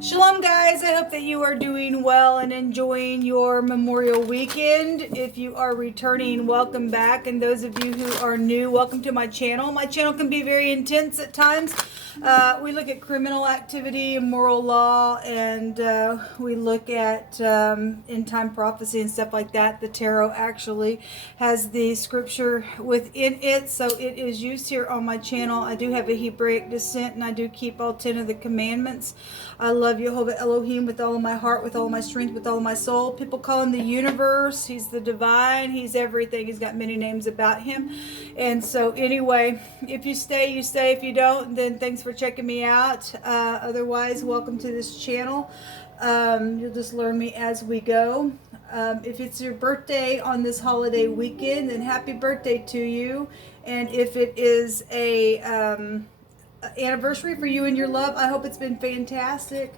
Shalom guys, I hope that you are doing well and enjoying your Memorial Weekend. If you are returning, welcome back, and those of you who are new, welcome to my channel. My channel can be very intense at times. We look at criminal activity and moral law, and we look at end-time prophecy and stuff like that. The tarot actually has the scripture within it, so it is used here on my channel. I do have a Hebraic descent, and I do keep all 10 of the commandments. I love Jehovah Elohim with all of my heart, with all of my strength, with all of my soul. People call him the universe. He's the divine. He's everything. He's got many names about him. And so anyway, if you stay, you stay. If you don't, then thanks for checking me out. Otherwise, welcome to this channel. You'll just learn me as we go. If it's your birthday on this holiday weekend, then happy birthday to you. And if it is a anniversary for you and your love, I hope it's been fantastic.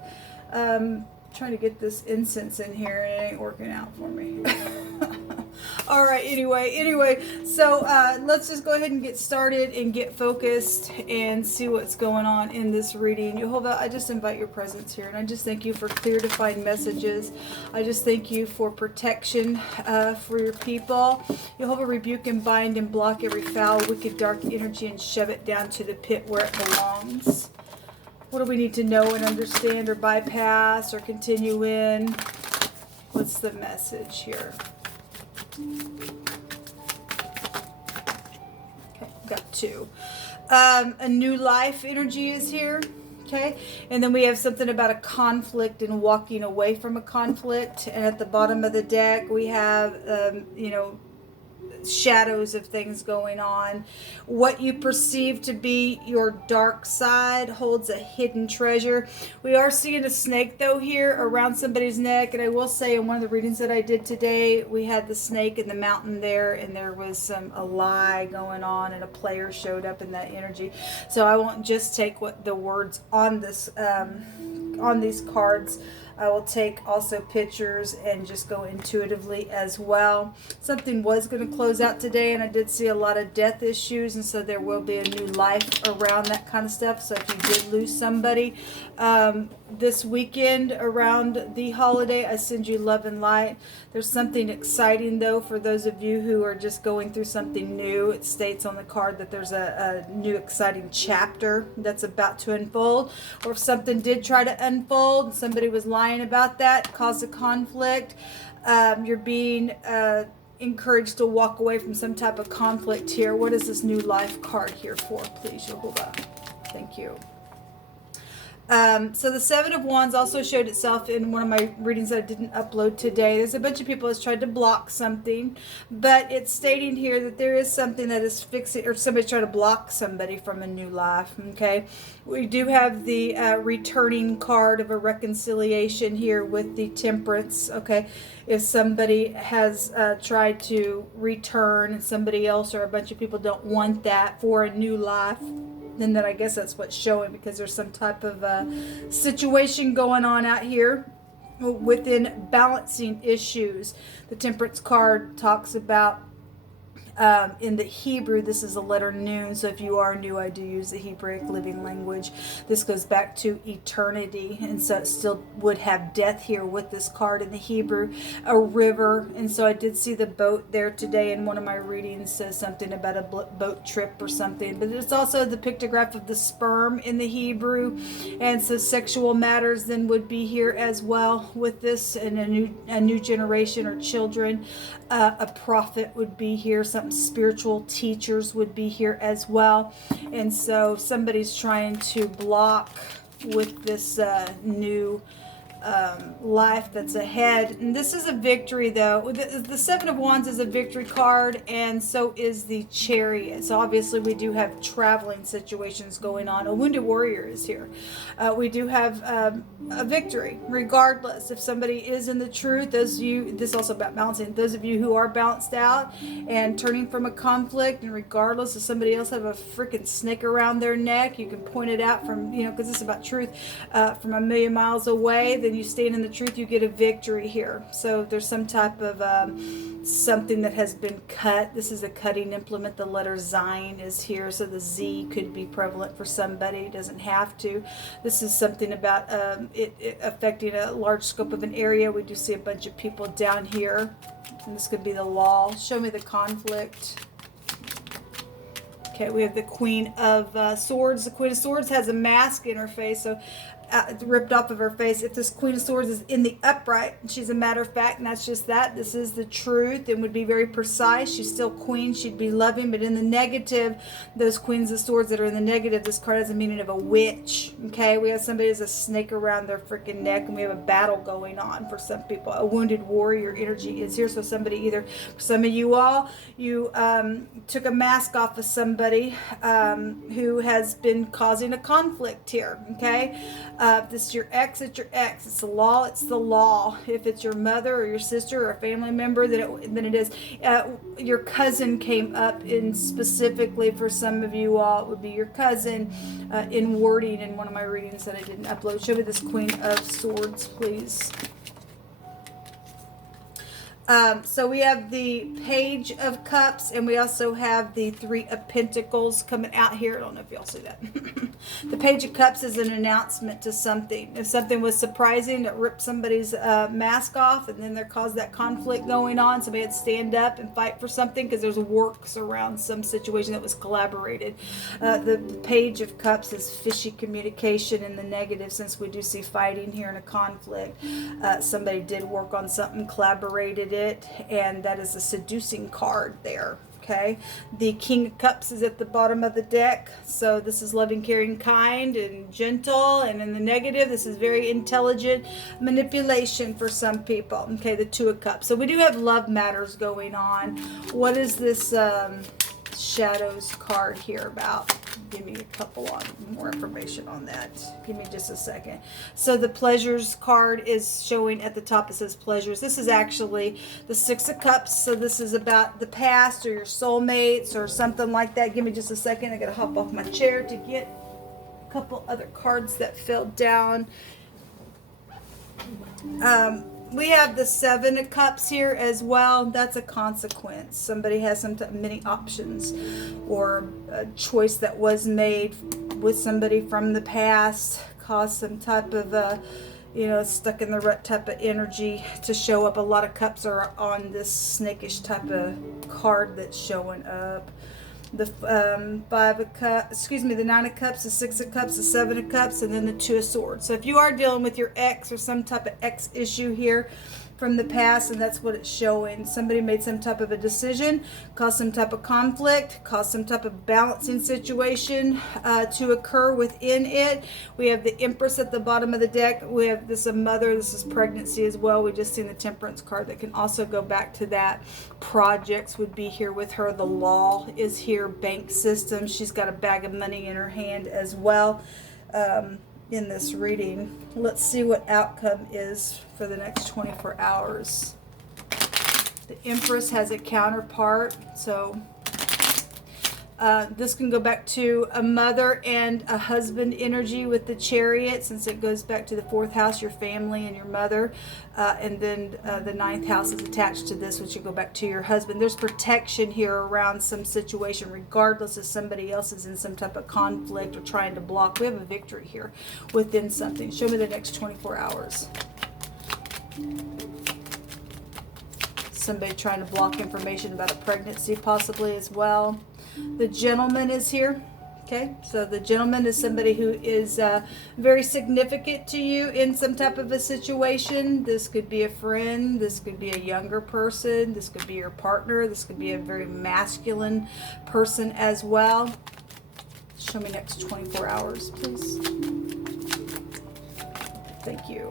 Trying to get this incense in here and it ain't working out for me. All right, anyway, so let's just go ahead and get started and get focused and see what's going on in this reading. Jehovah, I just invite your presence here, and I just thank you for clear, defined messages. I just thank you for protection for your people. Jehovah, rebuke and bind and block every foul, wicked, dark energy and shove it down to the pit where it belongs. What do we need to know and understand or bypass or continue in? What's the message here? Okay, got two. A new life energy is here. Okay, and then we have something about a conflict and walking away from a conflict. And at the bottom of the deck, we have, shadows of things going on. What you perceive to be your dark side holds a hidden treasure. We are seeing a snake though here around somebody's neck, and I will say in one of the readings that I did today, we had the snake in the mountain there, and there was a lie going on, and a player showed up in that energy. So I won't just take what the words on this on these cards. I will take also pictures and just go intuitively as well. Something was going to close out today, and I did see a lot of death issues, and so there will be a new life around that kind of stuff. So if you did lose somebody this weekend around the holiday, I send you love and light. There's something exciting though for those of you who are just going through something new. It states on the card that there's a new exciting chapter that's about to unfold, or if something did try to unfold, somebody was lying about that, caused a conflict, you're being encouraged to walk away from some type of conflict here. What is this new life card here for, please, Jehovah? Thank you. So the Seven of Wands also showed itself in one of my readings that I didn't upload today. There's a bunch of people that's tried to block something, but it's stating here that there is something that is fixing, or somebody's trying to block somebody from a new life, okay? We do have the returning card of a reconciliation here with the Temperance, okay? If somebody has tried to return, somebody else or a bunch of people don't want that for a new life, then I guess that's what's showing, because there's some type of situation going on out here within balancing issues. The Temperance card talks about in the Hebrew, this is a letter Nun, so if you are new, I do use the Hebraic living language. This goes back to eternity, and so it still would have death here with this card in the Hebrew. A river, and so I did see the boat there today in one of my readings, says something about a boat trip or something, but it's also the pictograph of the sperm in the Hebrew, and so sexual matters then would be here as well with this, and a new generation or children. A prophet would be here, something spiritual, teachers would be here as well. And so somebody's trying to block with this new life that's ahead. And this is a victory though. The Seven of Wands is a victory card, and so is the Chariot. So obviously we do have traveling situations going on. A wounded warrior is here. We do have a victory regardless. If somebody is in the truth, those of you, this is also about balancing, those of you who are balanced out and turning from a conflict, and regardless if somebody else have a freaking snake around their neck, you can point it out from, because this is about truth, from a million miles away, then and you stand in the truth, you get a victory here. So there's some type of something that has been cut. This is a cutting implement. The letter Zine is here, so the Z could be prevalent for somebody. It doesn't have to. This is something about it affecting a large scope of an area. We do see a bunch of people down here, and this could be the law. Show me the conflict. Okay, we have the Queen of Swords. The Queen of Swords has a mask in her face, so ripped off of her face. If this Queen of Swords is in the upright, she's a matter of fact, and that's just that. This is the truth and would be very precise. She's still queen. She'd be loving, but in the negative, those Queens of Swords that are in the negative, this card has a meaning of a witch. Okay, we have somebody has a snake around their freaking neck, and we have a battle going on for some people. A wounded warrior energy is here. So somebody, either for some of you all, you took a mask off of somebody who has been causing a conflict here. Okay. If this is your ex, it's your ex. It's the law, it's the law. If it's your mother or your sister or a family member, then it is. Your cousin came up in specifically for some of you all. It would be your cousin in wording in one of my readings that I didn't upload. Show me this Queen of Swords, please. So we have the Page of Cups, and we also have the Three of Pentacles coming out here. I don't know if y'all see that. The Page of Cups is an announcement to something. If something was surprising that ripped somebody's mask off, and then there caused that conflict going on, somebody had to stand up and fight for something because there's works around some situation that was collaborated. The Page of Cups is fishy communication in the negative, since we do see fighting here in a conflict. Somebody did work on something, collaborated it, and that is a seducing card there. Okay, the King of Cups is at the bottom of the deck, so this is loving, caring, kind, and gentle. And in the negative, this is very intelligent manipulation for some people. Okay, the Two of Cups. So we do have love matters going on. What is this Shadows card here about? Give me a couple on more information on that. Give me just a second. So the Pleasures card is showing at the top. It says Pleasures. This is actually the Six of Cups. So this is about the past or your soulmates or something like that. Give me just a second. I gotta hop off my chair to get a couple other cards that fell down. We have the Seven of Cups here as well. That's a consequence. Somebody has many options, or a choice that was made with somebody from the past caused some type of stuck in the rut type of energy to show up. A lot of cups are on this snakish type of card that's showing up. The the Nine of Cups, the Six of Cups, the Seven of Cups, and then the Two of Swords. So if you are dealing with your ex or some type of ex issue here from the past, and that's what it's showing. Somebody made some type of a decision, caused some type of conflict, caused some type of balancing situation to occur within it. We have the Empress at the bottom of the deck. We have this a mother. This is pregnancy as well. We just seen the Temperance card that can also go back to that. Projects would be here with her. The Law is here. Bank system. She's got a bag of money in her hand as well. In this reading, let's see what outcome is for the next 24 hours. The Empress has a counterpart, so this can go back to a mother and a husband energy with the Chariot, since it goes back to the fourth house, your family and your mother, and then the ninth house is attached to this, which will go back to your husband. There's protection here around some situation, regardless if somebody else is in some type of conflict or trying to block. We have a victory here within something. Show me the next 24 hours. Somebody trying to block information about a pregnancy possibly as well. The Gentleman is here. Okay, so the Gentleman is somebody who is very significant to you in some type of a situation. This could be a friend. This could be a younger person. This could be your partner. This could be a very masculine person as well. Show me next 24 hours, please. Thank you.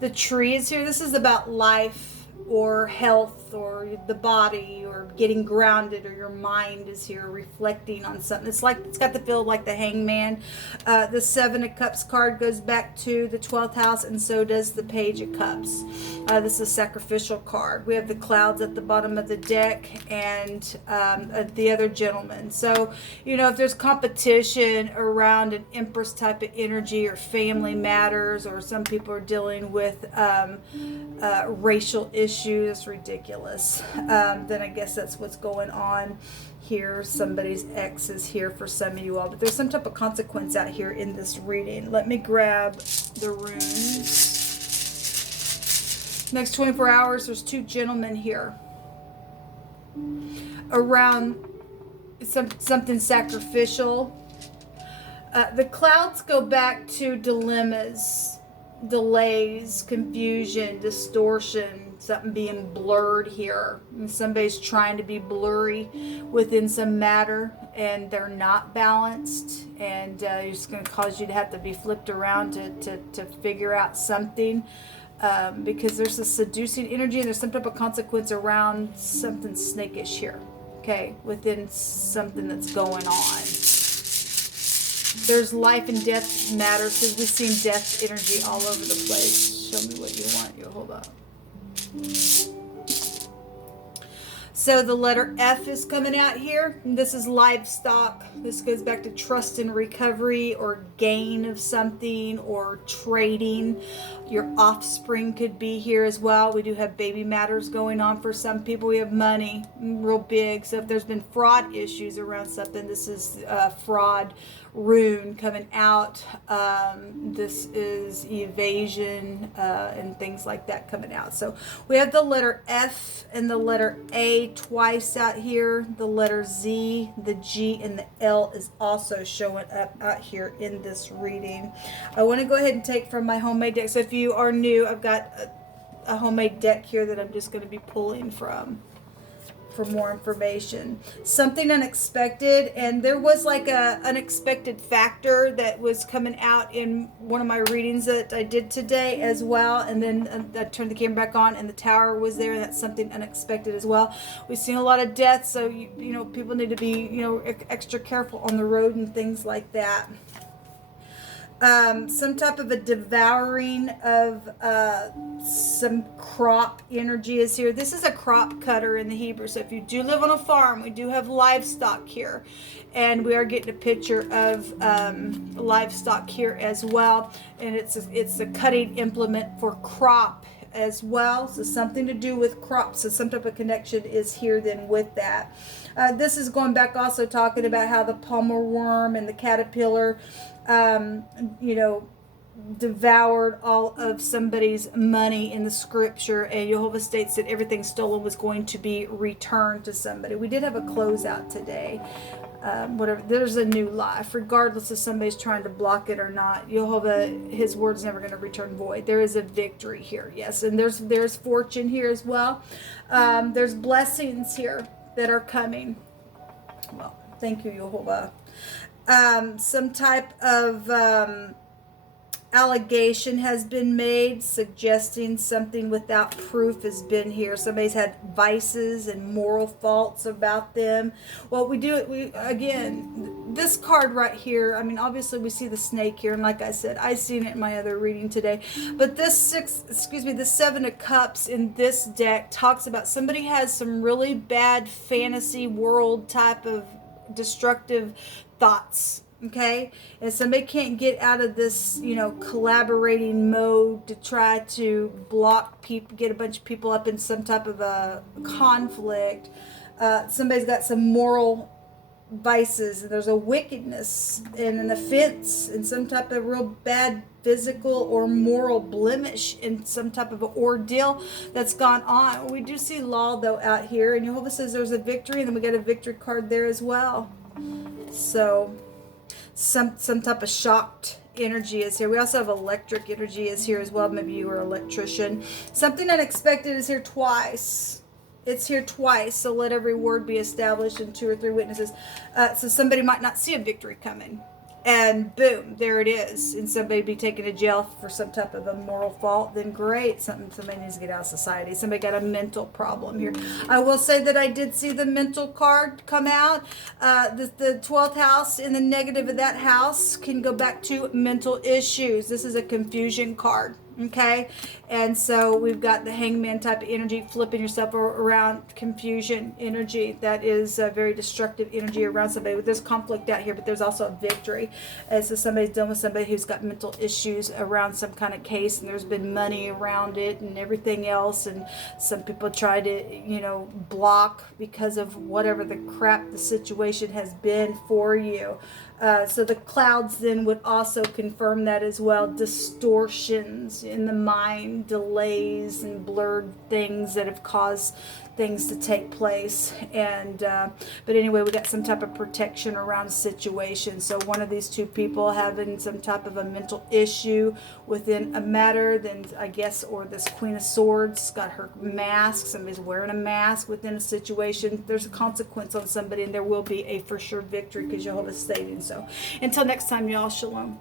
The Tree is here. This is about life or health or the body, or getting grounded, or your mind is here reflecting on something. It's like, it's got the feel like the Hangman. The Seven of Cups card goes back to the 12th house, and so does the Page of Cups. This is a sacrificial card. We have the clouds at the bottom of the deck, and the other gentleman. So, you know, if there's competition around an Empress type of energy, or family matters, or some people are dealing with racial issues, it's ridiculous. Then I guess that's what's going on here. Somebody's ex is here for some of you all, but there's some type of consequence out here in this reading. Let me grab the runes. Next 24 hours, there's two gentlemen here around something sacrificial. The clouds go back to dilemmas, delays, confusion, distortion, something being blurred here. And somebody's trying to be blurry within some matter, and they're not balanced, and it's just going to cause you to have to be flipped around to figure out something. Because there's a seducing energy, and there's some type of consequence around something snakish here, okay, within something that's going on. There's life and death matters, because we've seen death energy all over the place. Show me what you want. You hold up. So the letter F is coming out here. This is livestock. This goes back to trust and recovery, or gain of something, or trading. Your offspring could be here as well. We do have baby matters going on for some people. We have money, real big. So if there's been fraud issues around something, this is fraud rune coming out. This is evasion and things like that coming out. So we have the letter F and the letter A twice out here. The letter Z, the G, and the L is also showing up out here in this reading. I want to go ahead and take from my homemade deck. So if you are new, I've got a homemade deck here that I'm just going to be pulling from for more information. Something unexpected, and there was like a unexpected factor that was coming out in one of my readings that I did today as well, and then I turned the camera back on and the tower was there, and that's something unexpected as well. We've seen a lot of deaths, so you know, people need to be, you know, extra careful on the road and things like that. Some type of a devouring of some crop energy is here. This is a crop cutter in the Hebrew. So if you do live on a farm, we do have livestock here. And we are getting a picture of livestock here as well. And it's a cutting implement for crop as well. So something to do with crops. So some type of connection is here then with that. This is going back also talking about how the palmer worm and the caterpillar you know, devoured all of somebody's money in the scripture, and Jehovah states that everything stolen was going to be returned to somebody. We did have a closeout today. Whatever, there's a new life, regardless if somebody's trying to block it or not. Jehovah, his word's never going to return void. There is a victory here, yes, and there's fortune here as well. There's blessings here that are coming. Well, thank you, Jehovah. Some type of allegation has been made suggesting something without proof has been here. Somebody's had vices and moral faults about them. Well, again, this card right here, I mean, obviously we see the snake here, and like I said, I seen it in my other reading today, but the Seven of Cups in this deck talks about somebody has some really bad fantasy world type of destructive thoughts, okay, and somebody can't get out of this, you know, collaborating mode to try to block people, get a bunch of people up in some type of a conflict. Somebody's got some moral vices, and there's a wickedness and an offense and some type of real bad physical or moral blemish in some type of an ordeal that's gone on. We do see law though out here, and Jehovah says there's a victory, and then we got a victory card there as well. So some type of shocked energy is here. We also have electric energy is here as well. Maybe you were an electrician. Something unexpected is here twice. It's here twice, so let every word be established in 2 or 3 witnesses. So somebody might not see a victory coming. and boom, there it is. And somebody be taken to jail for some type of a moral fault, then great. Somebody needs to get out of society. Somebody got a mental problem here. I will say that I did see the mental card come out. The 12th house in the negative of that house can go back to mental issues. This is a confusion card. Okay, and so we've got the hangman type of energy, flipping yourself around, confusion energy. That is a very destructive energy around somebody. There's conflict out here, but there's also a victory. And so somebody's dealing with somebody who's got mental issues around some kind of case, and there's been money around it and everything else. And some people try to, block because of whatever the crap the situation has been for you. So the clouds then would also confirm that as well. Distortions in the mind, delays and blurred things that have caused things to take place. And but anyway, we got some type of protection around a situation. So one of these two people having some type of a mental issue within a matter, then I guess, or this Queen of Swords got her mask. Somebody's wearing a mask within a situation. There's a consequence on somebody, and there will be a for sure victory because Jehovah's stating so. Until next time, y'all, shalom.